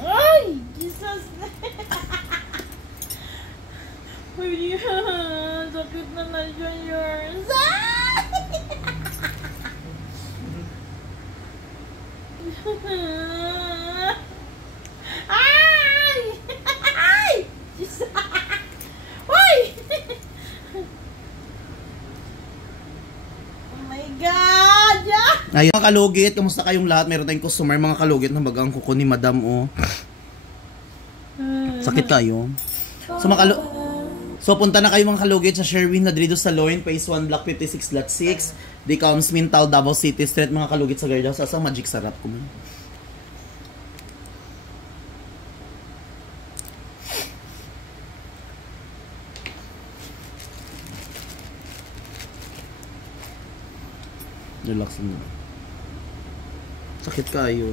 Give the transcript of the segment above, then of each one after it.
Ay! Jesus! Uy, sakit na na siya yours. Ay! Ay! Jesus! Uy! Oh my God! Ayun mga kalugit, kamusta kayong lahat? Meron tayong customer mga kalugit na bagang kuko ni Madam oh. Sakit kayo. So punta na kayo mga kalugit sa Sherwin Ladrido Saloon, Phase 1, Block 56, Lot 6. Decoms Mintal, Davao City Street mga kalugit sa guardhouse. Asa magic sarap ko man. Relax na. Sakit kayo.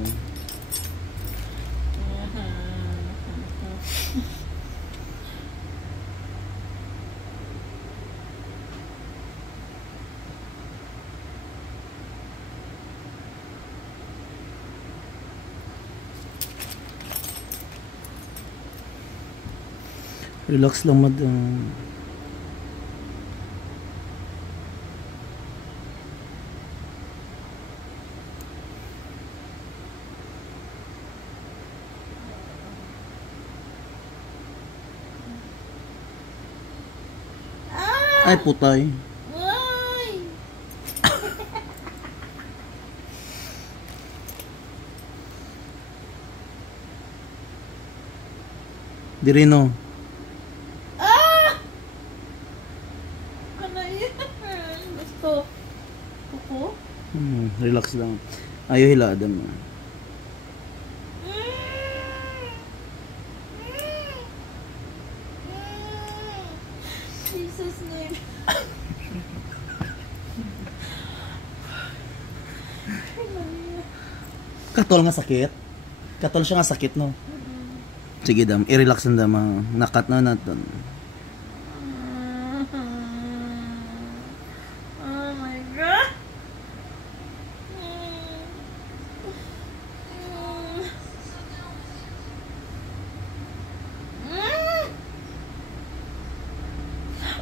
Relax lang madam. Ay putay. Ay! Dirino. Ah! Ano yan? Gusto. Kuko? Relax lang. Ayaw hila adam. Jesus name. Katol nga sakit. Katol siya nga sakit no. Sige dam, i-relax na dam. Nakat na natin. Oh my God.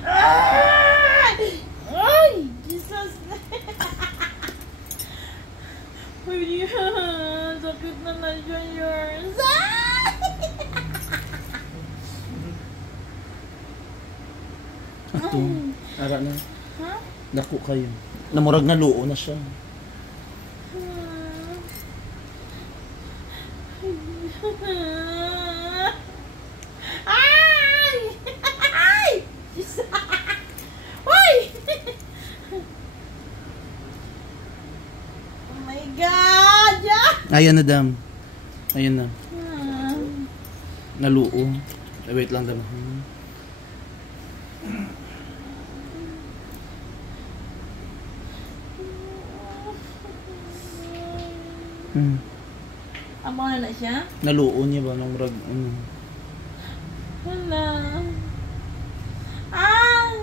Ay! Jesus! Uy, sakit na na siya yours. Ato. Ara na. Ha? Naku kayo. Namurag na luo na siya. Ay! Ay! Jesus! Uy! Oh my God! Ayan na dam. Ayan na. Naluo. Ay, wait lang dam. Amo na siya? Naluo niya ba ng murag Wala. Ah!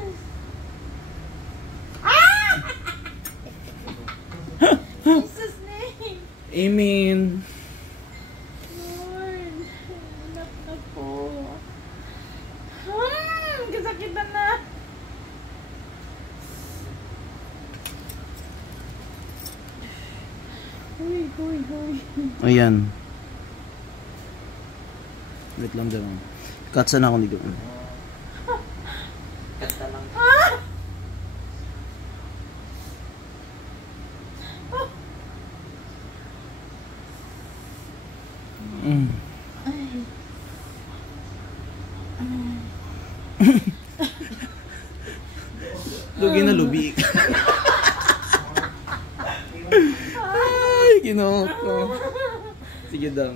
Ah! Jesus name! Amen. Lord, anak na po. Kasakitan na. Huy, huy, huy. Ayan. Wait lang dam. Katsa na ako ni doon. Kata lang. Ah! Lugi na lubi. Ay, ginoo ko. Sige dam.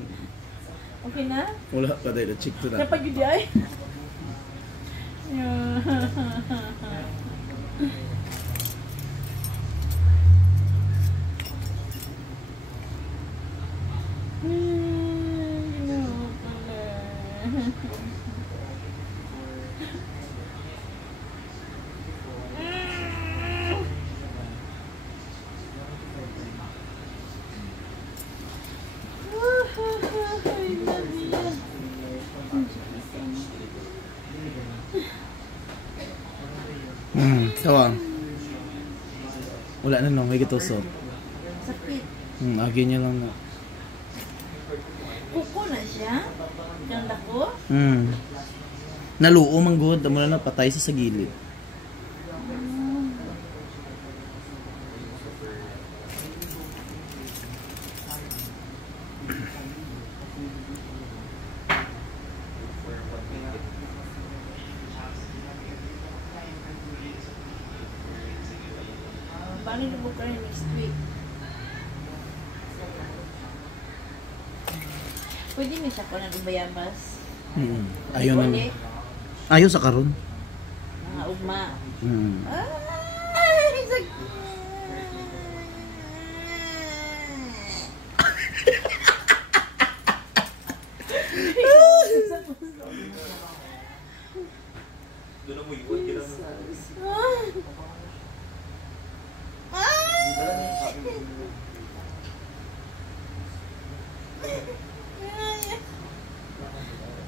Okay na? Wala pa dahil check to na. Dapat yun ay? Kawa. Wala na no, may gitusok. Sakit. Agi niya lang na. Kuko na siya. Yung dako. Naluo man good, amo na patay sa gilid. Paano nabuk ka rin next week? Pwede mo siya ko ng ubayabas. Ayaw na. Ayaw sa karon. Mga ugma. Ay, sakit. Doon mo iwan kita.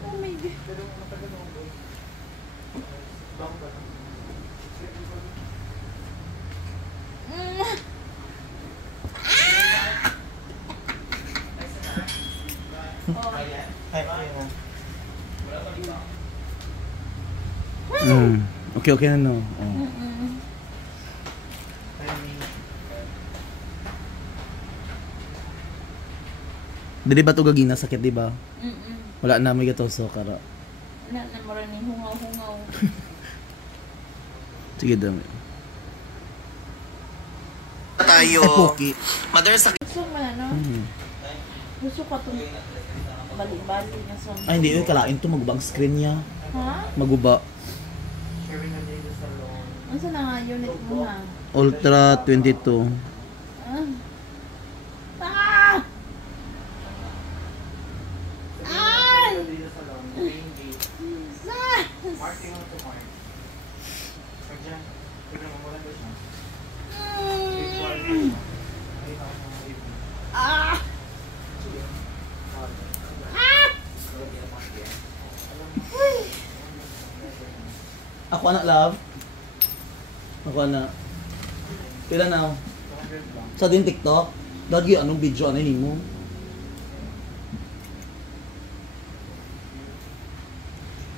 Oh my God. Okay, okay na no. Dili ba to gagina sakit, di ba? Wala na may gatusok kara. Wala na maraming hungaw-hungaw. Sige dami. Tayo. Poki. Mother sa Gusto mo ano? Gusto ka itong balik-balik na sa... Ay hindi, kalain to magubang screen niya. Ha? Maguba. Ano sa na nga unit mo ha? Ultra 22. Ah! Ay! Ah! Ako anak love. Ako anak. Pila na. Sa din TikTok. Lagi anong video ano mo?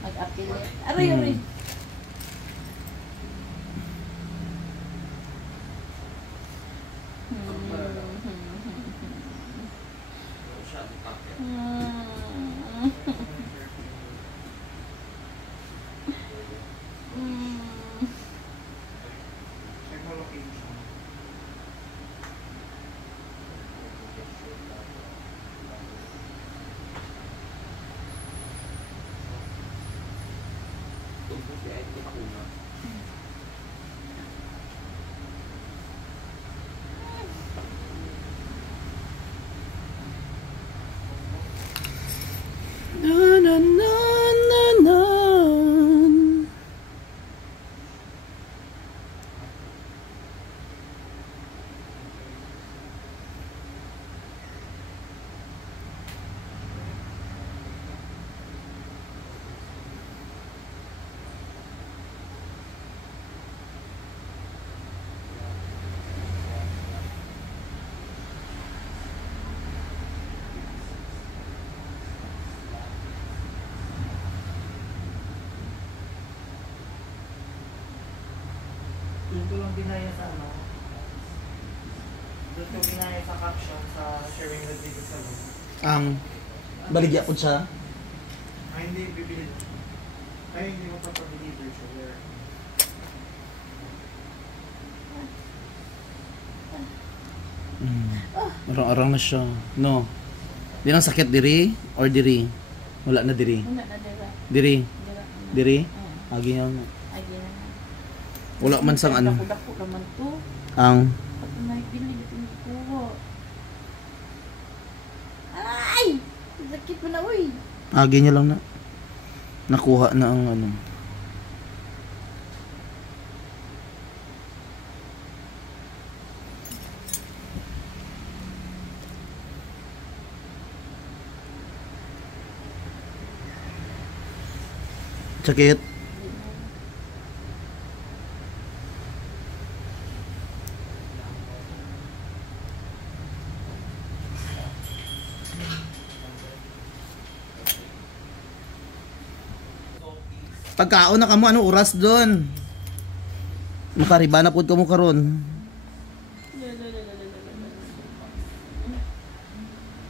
Mag-appeal. Aray, aray. Na na na na na. Doon ko lang binaya sa ano. Doon ko binaya sa caption sa sharing the video sa loob. Ang baligya po siya. Ay, hindi bibili. Ay, hindi mo pa pa-deliver siya. Where? Arang-arang na siya. No. Di lang sakit diri or diri? Wala na diri. Wala na dira. Diri. Dira. Diri. Agi yan. Agi na. Wala man sang ano. Dako-dako naman to. Ang Pag may pili itong kuho. Ay! Sakit mo na, uy! agi niya lang na. Nakuha na ang ano. Sakit. Pagkaon na kamo, ano oras doon? Makariba na po ka mo karon.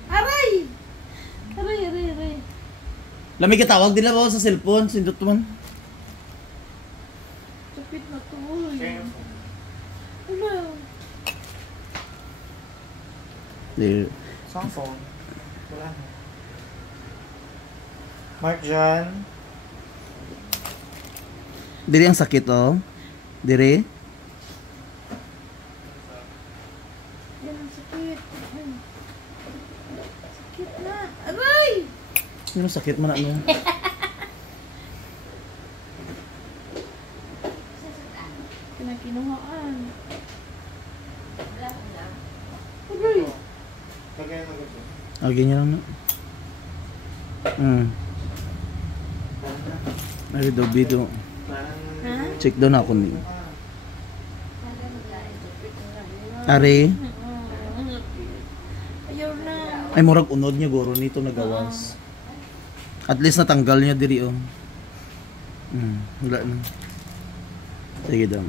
Aray! Aray. Lamig ka tawag nila ba sa cellphone? Sindot man. Kapit na to. Kaya Hello. There. Saan phone? Wala na. Mark John. Diri ang sakit oh. Diri. Yan ang sakit. Ay. Sakit na. Aray! Ano sakit man ano? Kinakinuhaan. Aray! Kagaya na gusto. Agi niya lang na. Ay do video. Ha? Check down ako ni. Are. Ayaw na. Ay murag unod niya guro nito nagawas. At least natanggal niya diri oh. Wala na. Sige daw.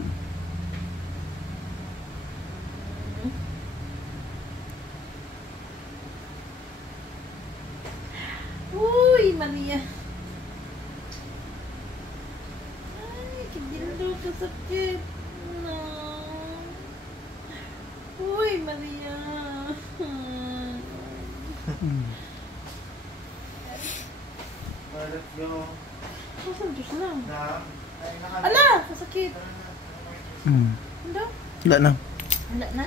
Uy, Maria. Ay, kidilo ka sakit. No. Uy, Maria. Let's go. Kasan Diyos lang. Na. Ay, Ala, kasakit. Ano? Wala na. Wala na?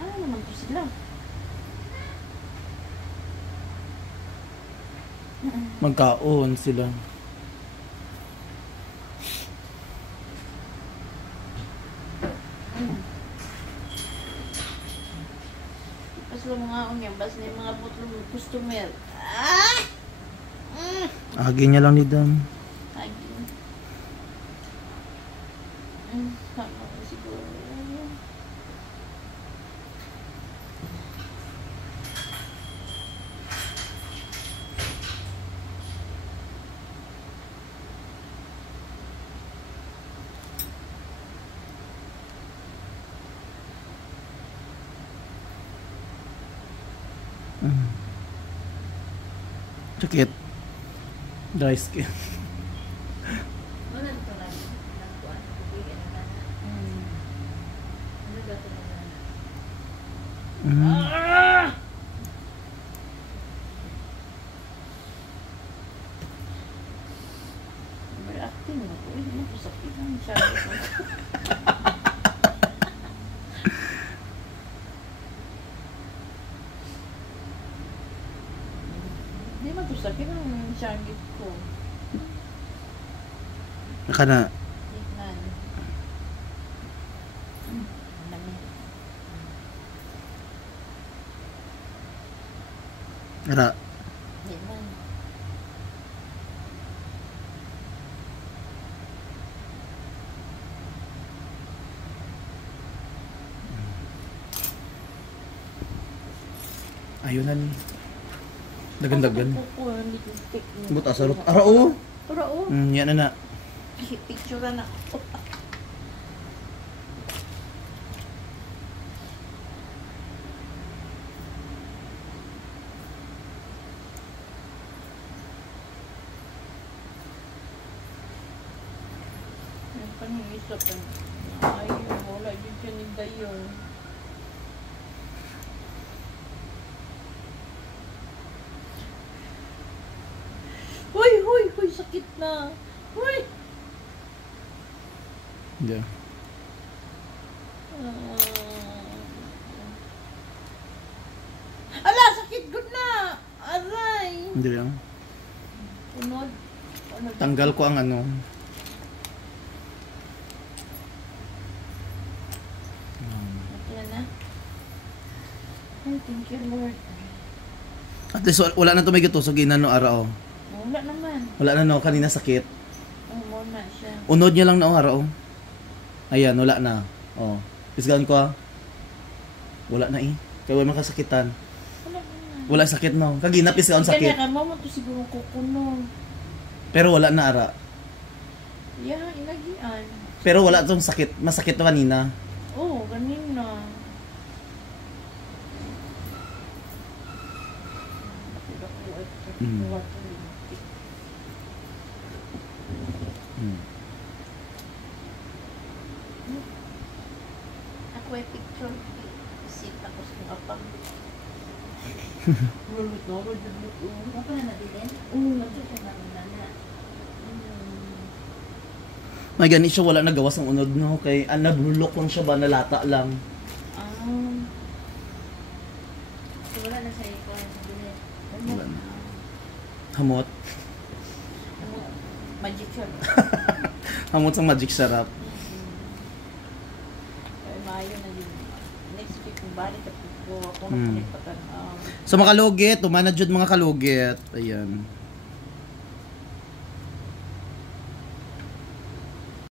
Ano naman to sila? Magkaon sila. Bas lang mga unyang, bas na yung mga putlong customer. Ah! Agi niya lang ni Dam. Lagi. Tama ko siguro. Sakit. Dry skin. Overacting ako. Uy, ano po sakit ang masyado ko. Hindi man to sakit ang syagit ko. Naka na. Tignan. Ang dami. Ara. Hindi man. Ayun na ni. Dagan-dagan. Kuko, lipstick niya. Buta sa rot. Ara oh. Pero oh, Yan na na. picture na. Oh, yung panhingisap eh. Ay, wala yun siya ni Dayon. Huy, sakit na. Huy! Yeah. Ala, sakit good na. Aray. Hindi lang. Unod. Tanggal ko ang ano. Yan na. Ay, thank you, Lord. At least wala na tumigit to. So ginano ara oh. Wala naman. Wala na no. Kanina sakit. Muna siya. Unod niya lang na oh ara oh. Ayan, wala na. Oh. Pisgaan ko ah. Wala na eh. Kaya wala kasakitan. Wala na. Wala sakit no. Kaginapis ka ang sakit. Kaya ka mo to siguro kukuno. Pero wala na ara. Yeah, ilagian. Pero wala tong sakit. Masakit to kanina. Oo, ganina. Mm. Ako ay picture. Sit ako sa apang. Rulut na ako. Ako na nabilin? Oo. Ito na na. May gani siya wala nagawas ng unod no. Kay nablulok lang siya ba nalata lang. So wala na sa iko na nabilin. Wala na. Hamot. Magic shot. Hamot sa magic syrup. Ay, mayo na yun. Next week, balik at po ako Mm. nakapagpatan. So mga kalugit, tumanad jud mga kalugit. Ayan.